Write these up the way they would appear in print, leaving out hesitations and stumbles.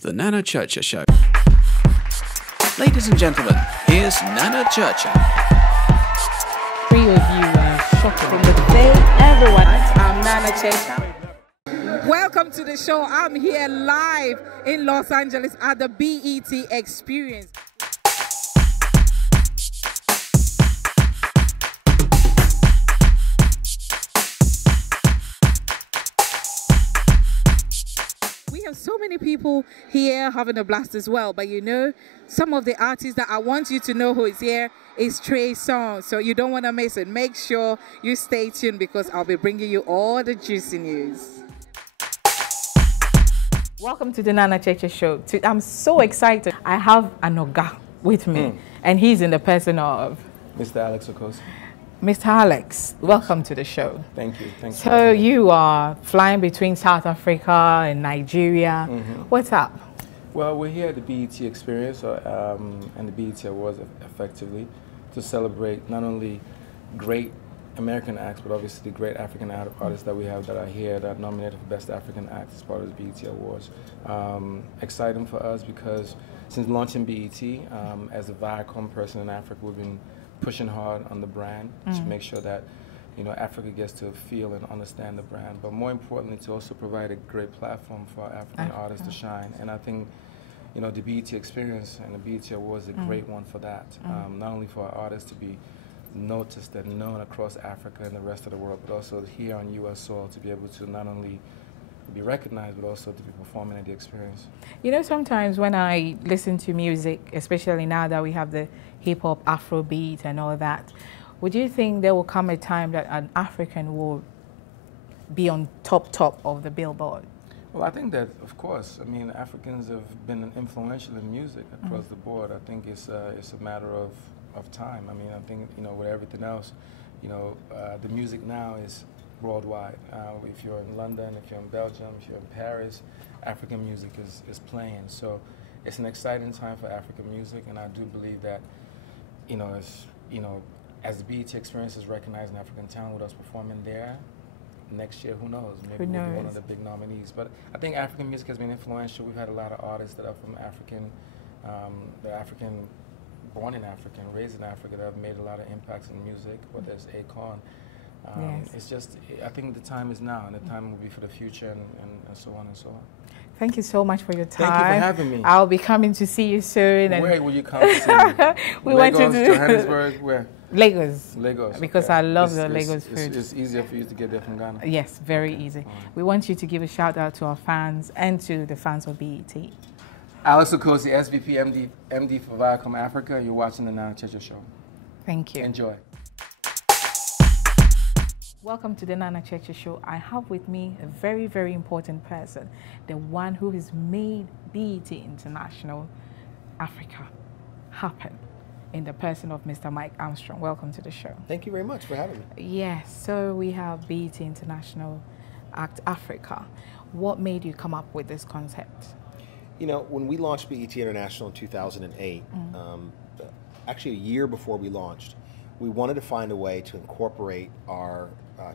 The Nana Churcher Show. Ladies and gentlemen, here's Nana Churcher. Three of you are shocking. From the day, everyone. I'm Nana Churcher. Welcome to the show. I'm here live in Los Angeles at the BET Experience. We have so many people here having a blast as well, but you know, some of the artists that I want you to know who is here is Trey Songz, so you don't want to miss it. Make sure you stay tuned because I'll be bringing you all the juicy news. Welcome to the Nana Churcher Show. I'm so excited. I have an Oga with me, and he's in the person of Mr. Alex Okosi. Mr. Alex. Welcome to the show. Thank you. Thanks. So you are flying between South Africa and Nigeria. What's up? Well, we're here at the BET Experience and the BET Awards effectively to celebrate not only great American acts, but obviously the great African artists that we have that are here that are nominated for Best African Act as part of the BET Awards. Exciting for us because since launching BET, as a Viacom person in Africa, we've been pushing hard on the brand to make sure that Africa gets to feel and understand the brand, but more importantly to also provide a great platform for our African artists to shine. And I think the BET Experience and the BET Awards is a great one for that. Not only for our artists to be noticed and known across Africa and the rest of the world, but also here on U.S. soil to be able to not only be recognized, but also to be performing at the experience. You know, sometimes when I listen to music, especially now that we have the hip-hop, Afrobeat and all that, would you think there will come a time that an African will be on top of the Billboard? Well, I think that, of course. I mean, Africans have been influential in music across the board. I think it's a matter of time. I mean, I think, with everything else, the music now is worldwide. If you're in London, if you're in Belgium, if you're in Paris, African music is playing. So it's an exciting time for African music, and I do believe that, as the BET Experience is recognizing African talent with us performing there, next year, who knows? Maybe we'll be one of the big nominees. But I think African music has been influential. We've had a lot of artists that are from born in Africa and raised in Africa that have made a lot of impacts in music, whether it's Akon. It's just, I think the time is now, and the time will be for the future, and so on and so on. Thank you so much for your time. Thank you for having me. I'll be coming to see you soon. Where will you come to see me? We Lagos, went to Johannesburg, where? Lagos. Lagos. Because okay. I love the Lagos food. It's easier for you to get there from Ghana? Yes, very easy. We want you to give a shout out to our fans and to the fans of BET. Alex Okosi, SVP, MD for Viacom Africa. You're watching the Nana Churcher Show. Thank you. Enjoy. Welcome to the Nana Churcher Show. I have with me a very, very important person, the one who has made BET International Africa happen, in the person of Mr. Mike Armstrong. Welcome to the show. Thank you very much for having me. Yes, so we have BET International Act Africa. What made you come up with this concept? When we launched BET International in 2008, actually a year before we launched, we wanted to find a way to incorporate our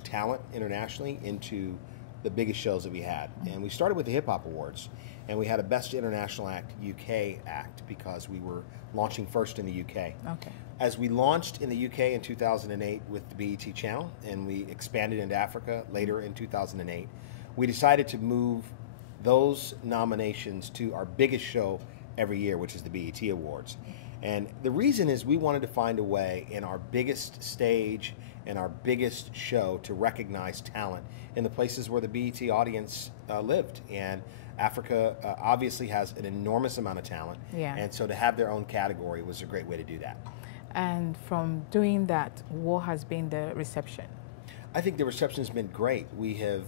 talent internationally into the biggest shows that we had. And we started with the Hip Hop Awards, and we had a Best International Act UK act because we were launching first in the UK. Okay. As we launched in the UK in 2008 with the BET channel, and we expanded into Africa later in 2008, we decided to move those nominations to our biggest show every year, which is the BET Awards. And the reason is we wanted to find a way in our biggest stage and our biggest show to recognize talent in the places where the BET audience lived. And Africa obviously has an enormous amount of talent. Yeah. And so to have their own category was a great way to do that. And from doing that, what has been the reception? I think the reception has been great. We have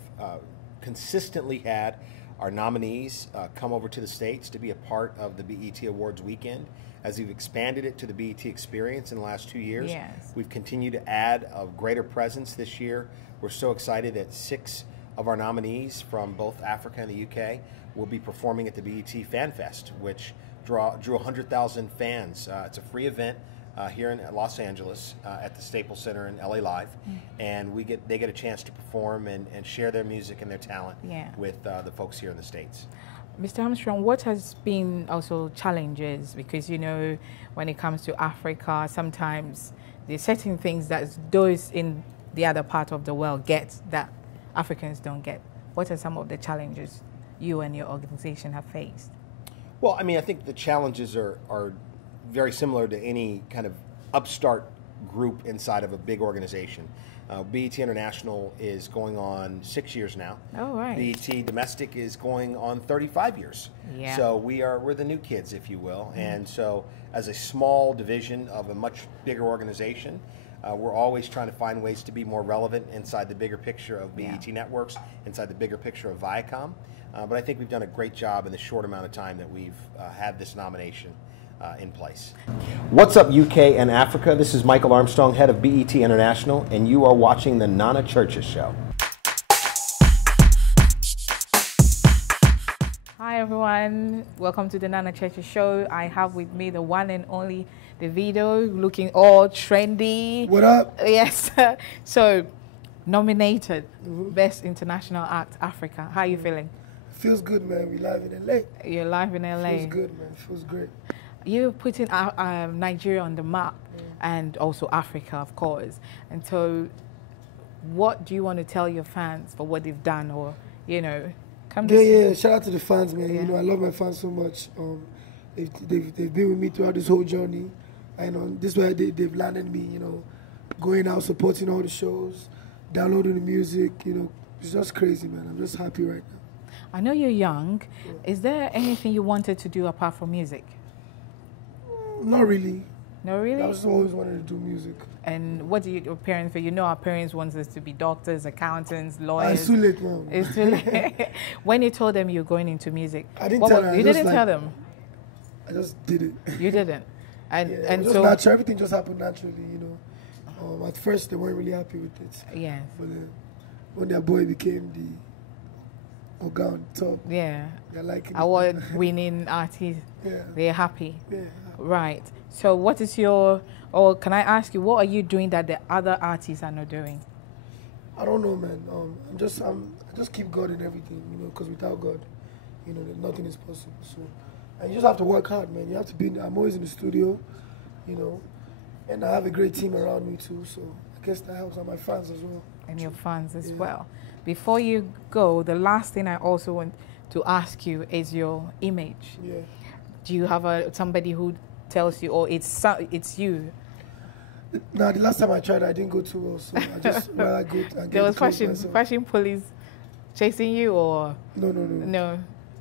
consistently had our nominees come over to the States to be a part of the BET Awards weekend. As we've expanded it to the BET Experience in the last 2 years, we've continued to add a greater presence this year. We're so excited that 6 of our nominees from both Africa and the UK will be performing at the BET Fan Fest, which drew 100,000 fans. It's a free event here in Los Angeles at the Staples Center in LA Live, and they get a chance to perform and share their music and their talent with the folks here in the States. Mr. Armstrong, what has been also challenges? Because, you know, when it comes to Africa, sometimes there's certain things that those in the other part of the world get that Africans don't get. What are some of the challenges you and your organization have faced? Well, I mean, I think the challenges are very similar to any kind of upstart group inside of a big organization. BET International is going on 6 years now. Oh, right. BET Domestic is going on 35 years. Yeah. So we're the new kids, if you will. And so as a small division of a much bigger organization, we're always trying to find ways to be more relevant inside the bigger picture of BET Networks, inside the bigger picture of Viacom. But I think we've done a great job in the short amount of time that we've had this nomination in place. What's up, UK and Africa? This is Michael Armstrong, head of BET International, and you are watching the Nana Churches Show. Hi everyone, welcome to the Nana Churches Show. I have with me the one and only Davido, looking all trendy. What up? Yes. So, nominated Best International Act Africa. How are you feeling? Feels good, man. We live in LA. You're live in LA. Feels good, man. Feels great. You're putting Nigeria on the map, and also Africa, of course. And so, what do you want to tell your fans for what they've done, or, you know, come to Yeah. Shout out to the fans, man. Yeah. You know, I love my fans so much. They've been with me throughout this whole journey. And this way they've landed me, you know, going out, supporting all the shows, downloading the music, you know. It's just crazy, man. I'm just happy right now. I know you're young. Is there anything you wanted to do apart from music? Not really. No, really? I just always wanted to do music. And what do your parents for? You know, our parents want us to be doctors, accountants, lawyers. It's too late, man. It's too late. When you told them you're going into music, I didn't tell them. You didn't tell them. I just did it. You didn't. And Yeah, and it was so just natural. Everything just happened naturally, you know. At first, they weren't really happy with it. yes, But when their boy became the Oga on top, yeah, they're liking it. award-winning artist, Yeah. they're happy. Yeah. Right. So what is your? Or can I ask you, what are you doing that the other artists are not doing? I don't know, man. I just keep God in everything, you know, because without God, you know, nothing is possible. So, and you just have to work hard, man. You have to be. I'm always in the studio, you know, and I have a great team around me too. So I guess that helps, and my fans as well. And your fans as Yeah. well. Before you go, the last thing I also want to ask you is your image. Yeah. Do you have somebody who tells you, or it's you? Now, the last time I tried, I didn't go too well, so I just rather go and get There was it close myself. fashion police chasing you, or No. no?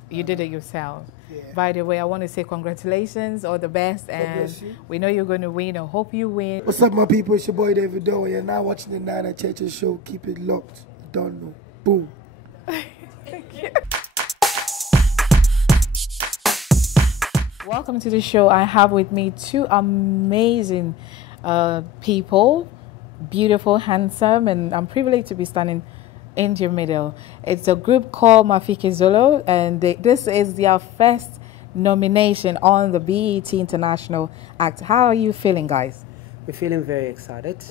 You did it yourself. Yeah. By the way, I want to say congratulations, all the best, and bless you. we know you're going to win. I hope you win. What's up, my people? It's your boy Davido, and you're now watching the Nana Churches Show. Keep it locked. Don't know. Boom. Welcome to the show. I have with me two amazing people, beautiful, handsome, and I'm privileged to be standing in your middle. It's a group called Myintiz Zillow, and this is their first nomination on the BET International Act. How are you feeling, guys? We're feeling very excited.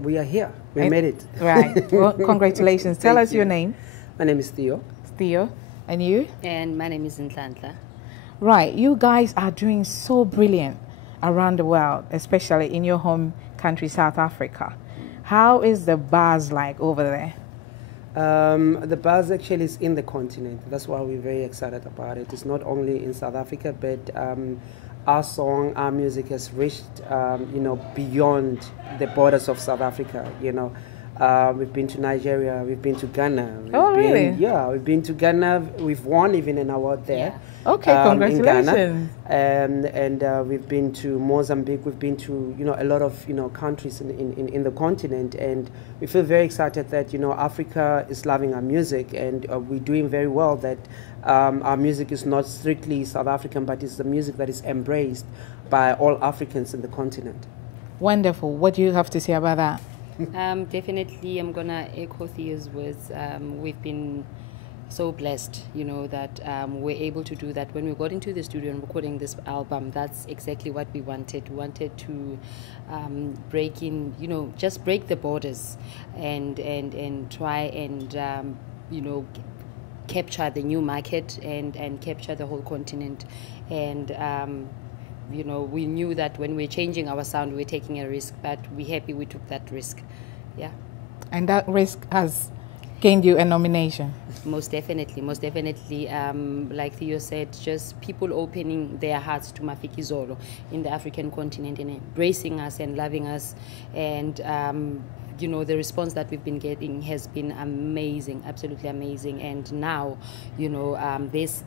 We are here. We made it. Right. Well, congratulations. Tell Thank us your you. name. My name is Theo. Theo. And you? And my name is Nhlanhla. Right. You guys are doing so brilliant around the world, especially in your home country, South Africa. How is the buzz like over there? The buzz actually is in the continent. That's why we're very excited about it. It's not only in South Africa, but our song, our music has reached, beyond the borders of South Africa. We've been to Nigeria, we've been to Ghana. Really? Yeah, we've been to Ghana. We've won even an award there. Yeah. Okay, congratulations. In Ghana. And we've been to Mozambique. We've been to a lot of countries in the continent, and we feel very excited that Africa is loving our music, and we're doing very well. That our music is not strictly South African, but it's the music that is embraced by all Africans in the continent. Wonderful. What do you have to say about that? Definitely, I'm gonna echo Theo's words. We've been so blessed, that we're able to do that. When we got into the studio and recording this album, that's exactly what we wanted. We wanted to break in, just break the borders and try and, capture the new market and capture the whole continent. And you know, we knew that when we're changing our sound, we're taking a risk, but we're happy we took that risk. Yeah. And that risk has gained you a nomination. Most definitely, most definitely. Like Theo said, just people opening their hearts to Myintiz Zillow in the African continent and embracing us and loving us. And you know, the response that we've been getting has been amazing, absolutely amazing. And now, you know, this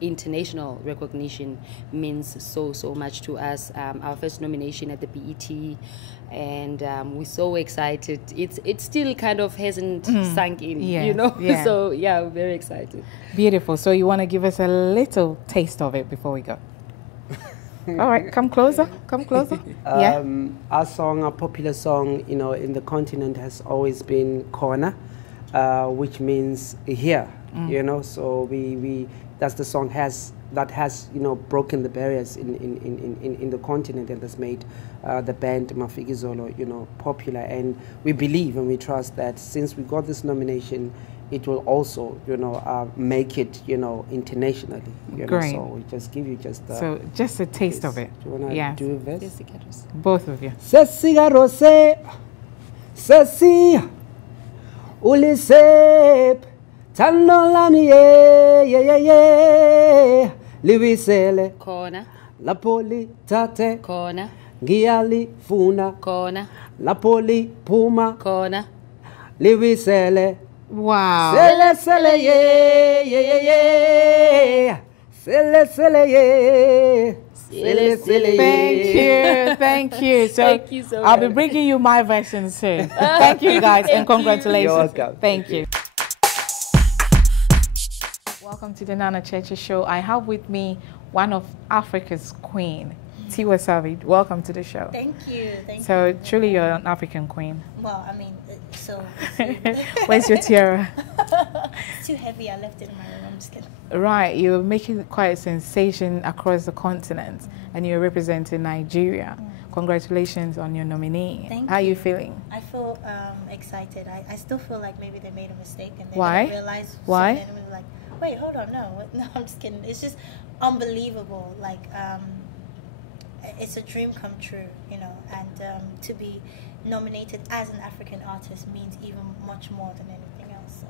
international recognition means so much to us. Our first nomination at the BET, and we're so excited. It still kind of hasn't sunk in, you know. Yeah. So yeah, we're very excited. Beautiful. So you want to give us a little taste of it before we go? All right, come closer. Come closer. Our song, our popular song, you know, in the continent has always been Corner, which means here. You know, so we that's the song that has you know broken the barriers in the continent, and has made the band Myintiz Zillow, you know, popular. And we believe and we trust that since we got this nomination, it will also, you know, make it, you know, internationally. You know? So we just give you just a taste of it. Do you want to do a verse? Both of you. Liwisele Corner. Lapoli tate Corner. Giali funa Corner. Lapoli puma Corner. Liwisele. Wow. Sele yeah. Sele yeah. Thank you. So, thank you so I'll much. be bringing you my version soon. Thank you guys and congratulations. You're welcome. Thank you. Welcome to the Nana Cheche Show. I have with me one of Africa's queen, Tiwa Savage. Welcome to the show. Thank you. Thank you. So truly you're an African queen. Well, I mean, so... Where's your tiara? It's too heavy. I left it in my room. I'm just kidding. Right. You're making quite a sensation across the continent and you're representing Nigeria. Congratulations on your nominee. Thank How you. are you feeling? I feel excited. I still feel like maybe they made a mistake and they Why? didn't realize. Why? So then it was like, wait, hold on, no, I'm just kidding. It's just unbelievable. Like, it's a dream come true, you know, and to be nominated as an African artist means even much more than anything else. So.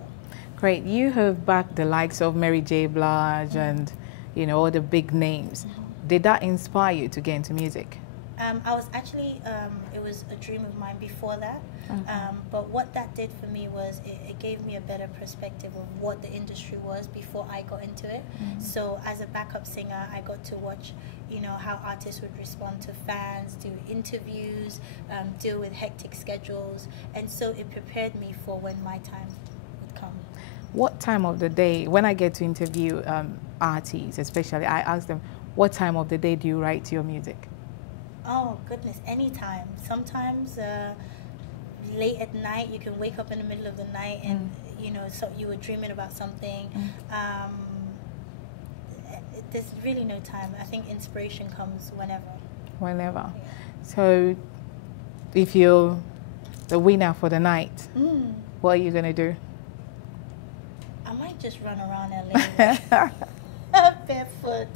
Great. You have backed the likes of Mary J. Blige and, you know, all the big names. Did that inspire you to get into music? I was actually, it was a dream of mine before that. But what that did for me was it gave me a better perspective of what the industry was before I got into it. So as a backup singer, I got to watch, you know, how artists would respond to fans, do interviews, deal with hectic schedules. And so it prepared me for when my time would come. What time of the day, when I get to interview artists especially, I ask them, what time of the day do you write your music? Oh, goodness, anytime. Sometimes late at night, you can wake up in the middle of the night and, you know, so you were dreaming about something. There's really no time. I think inspiration comes whenever. Whenever. So if you're the winner for the night, what are you going to do? I might just run around LA barefoot,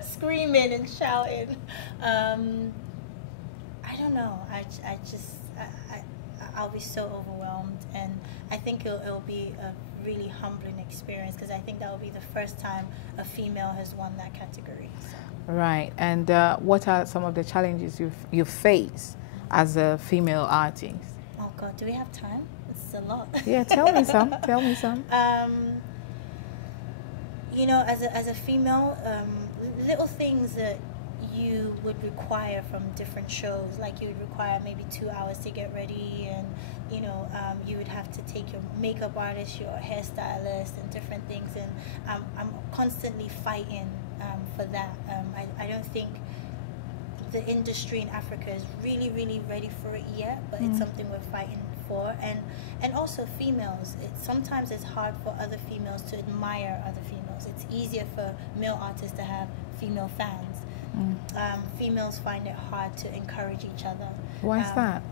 screaming and shouting. I don't know. I'll be so overwhelmed, and I think it'll be a really humbling experience because I think that will be the first time a female has won that category. So. Right. And what are some of the challenges you face as a female artist? Oh God, do we have time? It's a lot. Yeah, tell me some. Tell me some. You know, as a female, little things that you would require from different shows, like you would require maybe 2 hours to get ready, and you know, you would have to take your makeup artist, your hairstylist, and different things, and I'm constantly fighting for that. I don't think the industry in Africa is really ready for it yet, but it's something we're fighting for. And also females, sometimes it's hard for other females to admire other females. It's easier for male artists to have female fans. Females find it hard to encourage each other. Why is that?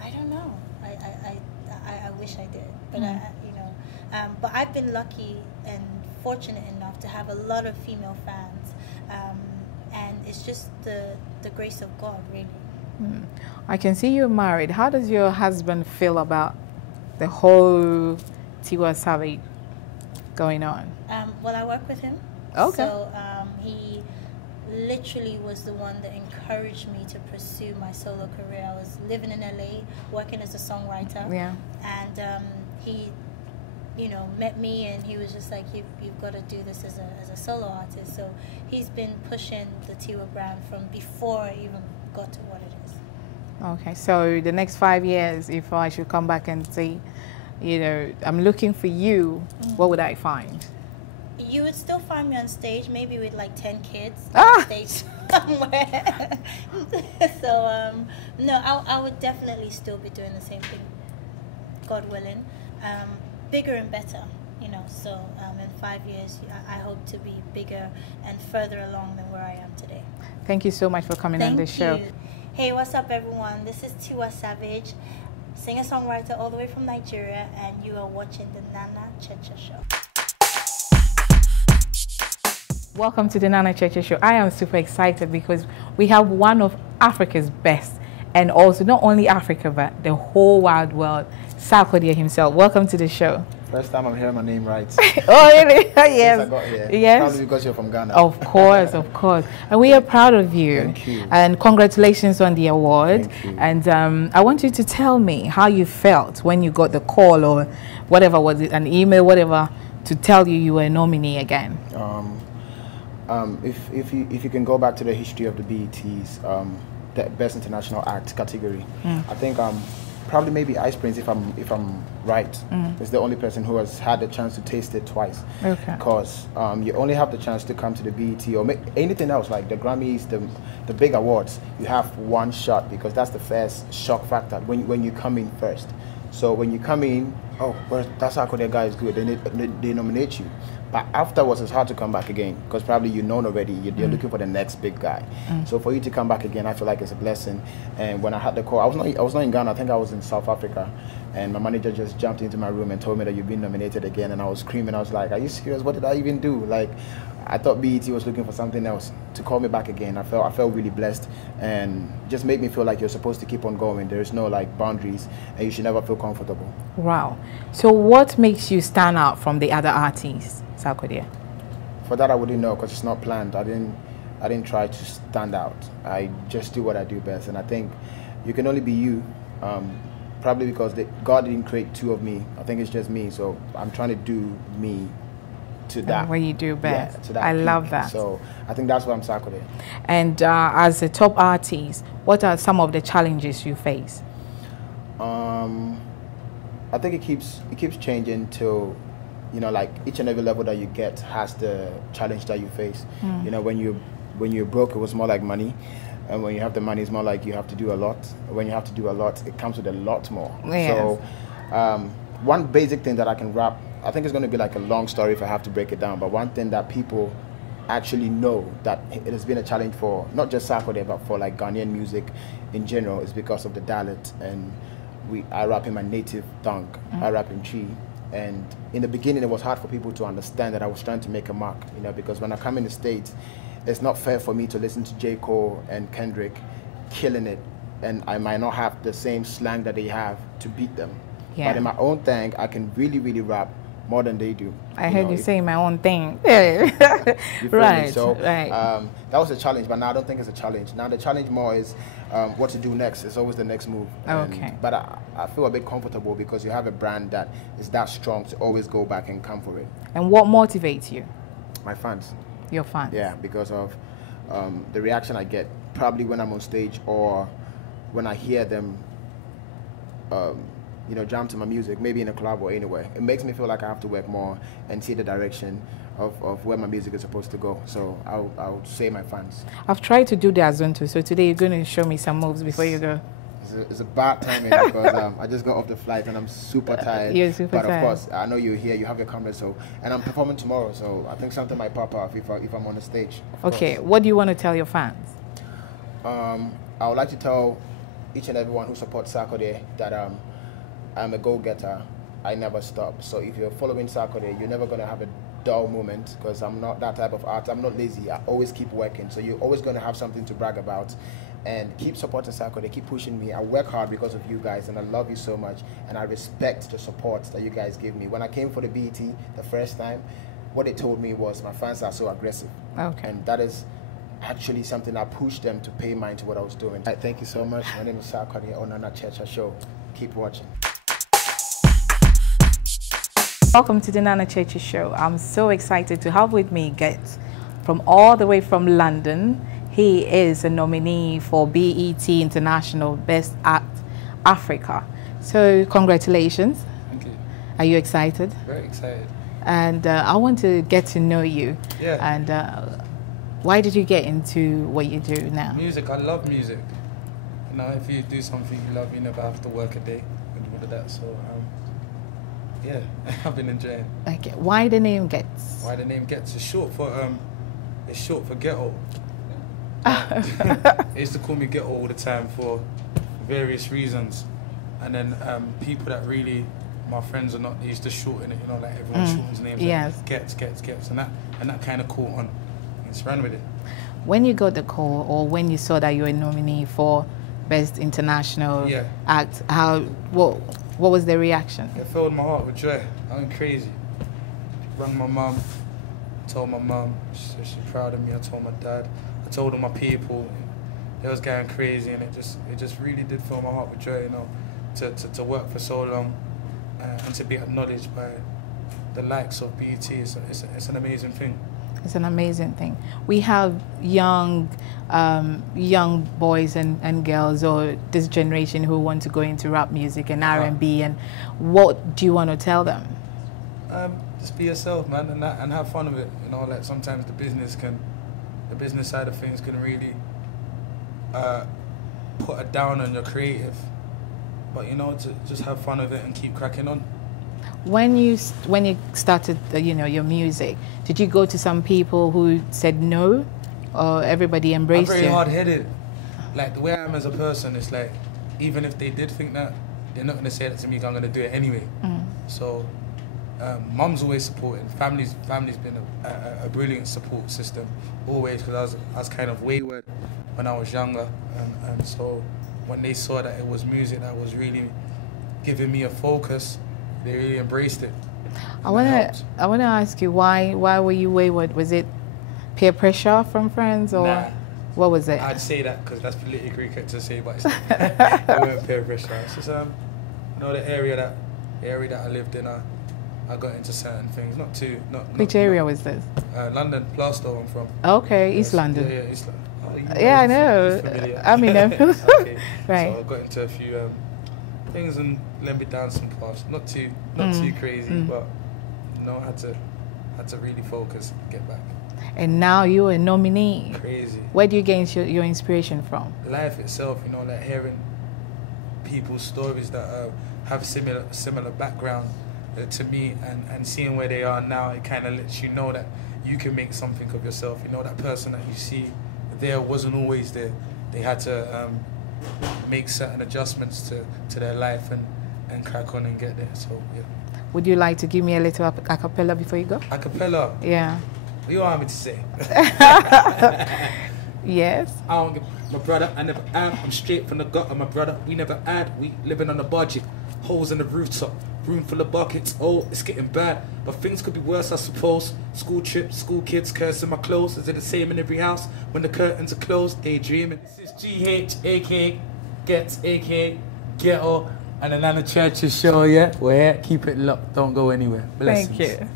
I don't know. I wish I did, but you know, But I've been lucky and fortunate enough to have a lot of female fans, and it's just the grace of God, really. I can see you're married. How does your husband feel about the whole Tiwa Savage going on? Well, I work with him. Okay. So he literally was the one that encouraged me to pursue my solo career. I was living in LA, working as a songwriter. Yeah. And he, met me, and he was just like, you've got to do this as a solo artist. So he's been pushing the Tiwa brand from before I even got to what it is. Okay, so the next 5 years, if I should come back and say, I'm looking for you, what would I find? You would still find me on stage, maybe with like 10 kids Ah! on stage somewhere. So, no, I would definitely still be doing the same thing, God willing. Bigger and better, so in 5 years, I hope to be bigger and further along than where I am today. Thank you so much for coming on the show. Thank you. Hey, what's up, everyone? This is Tiwa Savage, singer-songwriter all the way from Nigeria, and you are watching the Nana Cheche Show. Welcome to the Nana Cheche Show. I am super excited because we have one of Africa's best, and also not only Africa, but the whole wide world, Sarkodie himself. Welcome to the show. First time I'm hearing my name right. Oh, really? Yes. Since I got here. Yes. Probably because you're from Ghana. Of course, of course. And we are proud of you. Thank you. And congratulations on the award. Thank you. And I want you to tell me how you felt when you got the call, or whatever, was it an email, whatever, to tell you were a nominee again. If you can go back to the history of the BET's, the Best International Act category, I think probably maybe Ice Prince, if I'm right, is the only person who has had the chance to taste it twice. Okay. Because you only have the chance to come to the BET or make anything else like the Grammys, the big awards. You have one shot because that's the first shock factor when you come in first. So when you come in, oh, well, that's how that guy is good. They nominate you. But afterwards, it's hard to come back again because probably you're known already. You're looking for the next big guy. So for you to come back again, I feel like it's a blessing. And when I had the call, I was not in Ghana. I think I was in South Africa. And my manager just jumped into my room and told me that you've been nominated again. And I was screaming. I was like, "Are you serious? What did I even do?" Like, I thought BET was looking for something else to call me back again. I felt really blessed, and just made me feel like you're supposed to keep on going. There is no like boundaries, and you should never feel comfortable. Wow. So what makes you stand out from the other artists, Sarkodie? For that, I wouldn't know because it's not planned. I didn't try to stand out. I just do what I do best, and I think you can only be you. Probably because God didn't create two of me. I think it's just me. So I'm trying to do me to that. What you do best. Yeah, to that I peak. love that. So I think that's why I'm Sarkodie. And as a top artist, what are some of the challenges you face? I think it keeps changing till, like each and every level that you get has the challenge that you face. When you're broke, it was more like money. And when you have the money, it's more like you have to do a lot. When you have to do a lot, it comes with a lot more. Yes. So one basic thing that I can wrap, I think it's going to be like a long story if I have to break it down, but one thing that people actually know that it has been a challenge for not just Sarkodie, but for like Ghanaian music in general, is because of the dialect. And I rap in my native tongue. I rap in Chi. And in the beginning, it was hard for people to understand that I was trying to make a mark, because when I come in the States, it's not fair for me to listen to J. Cole and Kendrick killing it, and I might not have the same slang that they have to beat them. Yeah. But in my own thing, I can really, really rap more than they do. I heard you say my own thing. You feel Right, me? So right. that was a challenge, but now I don't think it's a challenge. Now the challenge more is what to do next. It's always the next move. Okay. But I feel a bit comfortable because you have a brand that is that strong to always go back and come for it. And what motivates you? My fans. Your fans? Yeah, because of the reaction I get probably when I'm on stage or when I hear them jam to my music, maybe in a club or anywhere. It makes me feel like I have to work more and see the direction of where my music is supposed to go. So I would say my fans. I've tried to do the Azunto, so today you're going to show me some moves before you go. It's a bad timing because I just got off the flight and I'm super tired. You're super tired. But of course, I know you're here, you have your camera, and I'm performing tomorrow, so I think something might pop up if I'm on the stage. Okay, what do you want to tell your fans? I would like to tell each and everyone who supports Sarkodie that I'm a go-getter, I never stop. So if you're following Sarkodie, you're never gonna have a dull moment, because I'm not that type of artist. I'm not lazy. I always keep working. So you're always gonna have something to brag about. And keep supporting Sarkodie, keep pushing me. I work hard because of you guys, and I love you so much. And I respect the support that you guys give me. When I came for the BET the first time, what they told me was my fans are so aggressive. Okay. And that is actually something that pushed them to pay mind to what I was doing. Thank you so much. My name is Sarkodie on Nana Checha Show. Keep watching. Welcome to the Nana Checha Show. I'm so excited to have with me Gets from all the way from London. He is a nominee for BET International Best Act Africa. So congratulations. Thank you. Are you excited? Very excited. And I want to get to know you. Yeah. And why did you get into what you do now? Music. I love music. You know, if you do something you love, you never have to work a day and all of that. So, yeah, I've been enjoying. Okay. Why the name Gets? Why the name Gets is short for ghetto. They used to call me ghetto all the time for various reasons, and then people that really, my friends are not, they used to shorten it. You know, like everyone shortens names. Yes. Like Gets, and that kind of caught on. Just ran with it. When you got the call, or when you saw that you were a nominee for Best International Act, what was the reaction? It filled my heart with joy. I went crazy. Rang my mum, told my mum, she's proud of me. I told my dad, I told all my people. They was going crazy, and it just really did fill my heart with joy, you know, to work for so long and to be acknowledged by the likes of BET. It's an amazing thing. It's an amazing thing. We have young boys and girls, or this generation, who want to go into rap music and R&B. And what do you want to tell them? Just be yourself, man, and have fun with it. You know, like sometimes the business side of things can really put a down on your creative. But you know, to just have fun with it and keep cracking on. When you started, your music, did you go to some people who said no, or everybody embraced you? I'm very hard-headed. Like the way I am as a person, it's like even if they did think that, they're not going to say that to me. I'm going to do it anyway. So, mum's always supporting. Family's been a brilliant support system always, because I was kind of wayward when I was younger, and so when they saw that it was music that was really giving me a focus, they really embraced it. I want to ask you, why were you wayward? Was it peer pressure from friends, or what was it? I'd say that because that's politically correct to say, but it's not. It wasn't peer pressure. It's just the area that I lived in, I got into certain things. Which area was this? London, Plaistow. I'm from. Okay, East London. Yeah, East London. Yeah, I know. I mean, okay. Right. So I got into a few things and led me down some paths. Not too crazy, but I had to really focus, get back. And now you're a nominee. Crazy. Where do you get your inspiration from? Life itself, like hearing people's stories that have similar background to me, and seeing where they are now, it kind of lets you know that you can make something of yourself. That person that you see there wasn't always there. They had to make certain adjustments to their life and crack on and get there. So yeah. Would you like to give me a little a cappella before you go? A cappella? Yeah. What do you want me to say? Yes. I don't give my brother, I never am. I'm straight from the gutter, my brother. We never add. We living on a budget. Holes in the rooftop. Room full of buckets. Oh, it's getting bad. But things could be worse, I suppose. School trips, school kids cursing my clothes. Is it the same in every house when the curtains are closed? Daydreaming. This is GH, aka Gets, aka Ghetto, and the Nana Checha Show, yeah? We're here. Keep it locked. Don't go anywhere. Blessings. Thank you.